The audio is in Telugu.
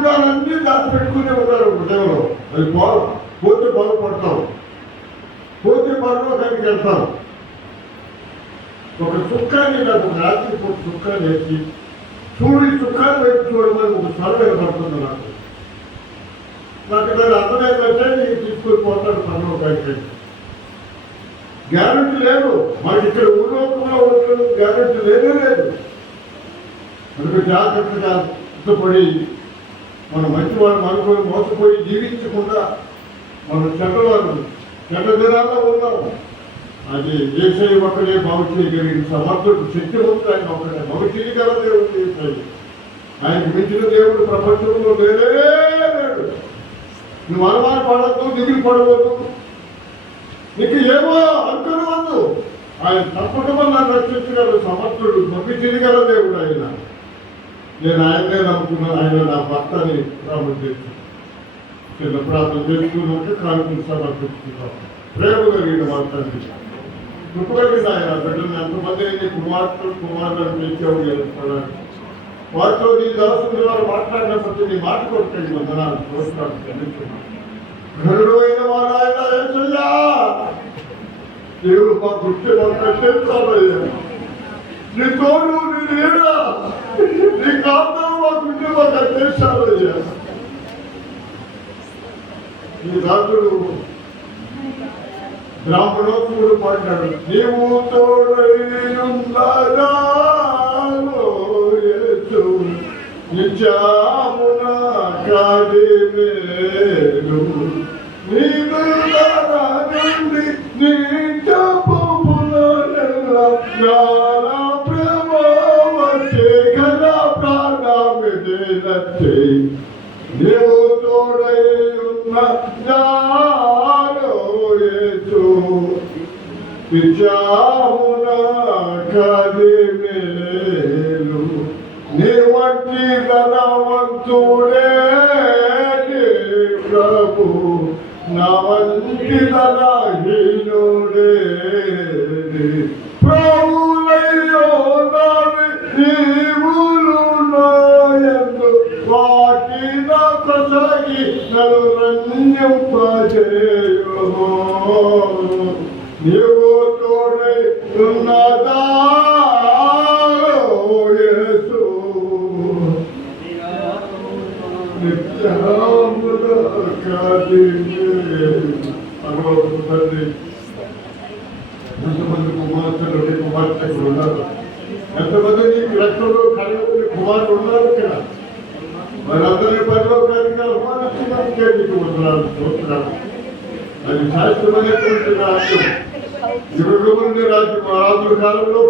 గుణాలన్నీ దాచిపెట్టుకునే ఉన్నారు హృదయంలో. అది పోతే బాగుపడతాం, పోతే పరలోకానికి వెళ్తాం. ఒక చుక్కాన్ని నాకు ఒక రాత్రి ఒక చుక్కాన్ని వేసి చూడు, ఈ చుక్కాన్ని వైపు చూడమని ఒక స్వరం ఏర్పడుతుంది నాకు. దాని అర్థం ఏంటంటే నీకు తీసుకొని పోతాడు పరలోకానికి. గ్యారెంటీ లేదు, మనకి ఇక్కడ ఊర్లోకంలో ఉండడం గ్యారెంటీ లేదే లేదు. మనకు జాగ్రత్తగా ఇష్టపడి మన మంచివాడు అనుకొని మోసపోయి జీవించకుండా మనం చెడ్డ దినాల్లో ఉన్నాం. అది యేసయ్య ఒక్కడే బాగు చేయగలిగిన సమర్థుడు, శక్తివంతుడు ఆయన ఒక్కడే. బాగు చేయగల దేవుడు యేసయ్య. ఆయనకు మించిన దేవుడు ప్రపంచంలో లేనే లేడు. నువ్వు అనుమాన పడవద్దు, దిగులు పడవద్దు, నీకు ఏమో అనుకోవద్దు. ఆయన తప్పకుండా నన్ను రక్షించగల సమర్థుడు, నమ్మించగల దేవుడు ఆయన. నేను ఆయనే నమ్ముకున్నాను. ఆయన నా భర్తని ప్రార్థన చేస్తున్నాను. చిన్న ప్రార్థన చేసుకున్నట్టు కానుకలు సమర్పిస్తున్నాను. ప్రేమ కలిగిన మా తండ్రి, కృపగలిగిన ఆయన బిడ్డలు ఎంతమంది నీ కుమారులను పెంచావు ఎదుర్కోవడానికి. వారితో నీ దాసుని వారు మాట్లాడినప్పుడు నీ మాట కొట్టండి వందనాలు ప్రోత్సాహం చెల్లిస్తున్నాను. ఘనుడు అయిన వాడు ఆయన యేసయ్యా. దేవుడు మా దృష్టి మాకు కట్టేస్తామయ్యా. నీ తోడు, నీ నీడ, నీ కాంతం మా గుండె మాకు కట్టేస్తామయ్యా. నీ దాసుడు బ్రాహ్మణోత్ముడు పాడాడు, నీవు తోడైయున్నాడా నిత్యామున కాడిమేలు నీదు నుండి నీ జపముల ప్రభావే ఘన ప్రాణమిదేలే నీవు తోడై ఉన్న యేసు నిత్యామున కాడిమేలు నీ వంటి ధనవంతుడే ప్రభు, నా వంటి ధనహీనుడే. ప్రభులయ్యో నీవులు నాయందు వాటి నా కొసగి నన్ను రంజింపజేయు. నీవు తోడై ఉన్నదా ఎంతమంది కుమార్తెలు కుమార్తెలు ఉన్నారు, ఎంతమంది నీకు రక్తంలో కలిగి కుమారులు ఉన్నారు ఇక్కడ. వారందరి పరలోకానికి ఆహ్వానించడానికే నీకు వందనాలు స్తోత్రాలు. అది శాశ్వతమైనటువంటి రాజ్యం, యుగముందు రాజ్యం. ఆ రాజుల కాలంలో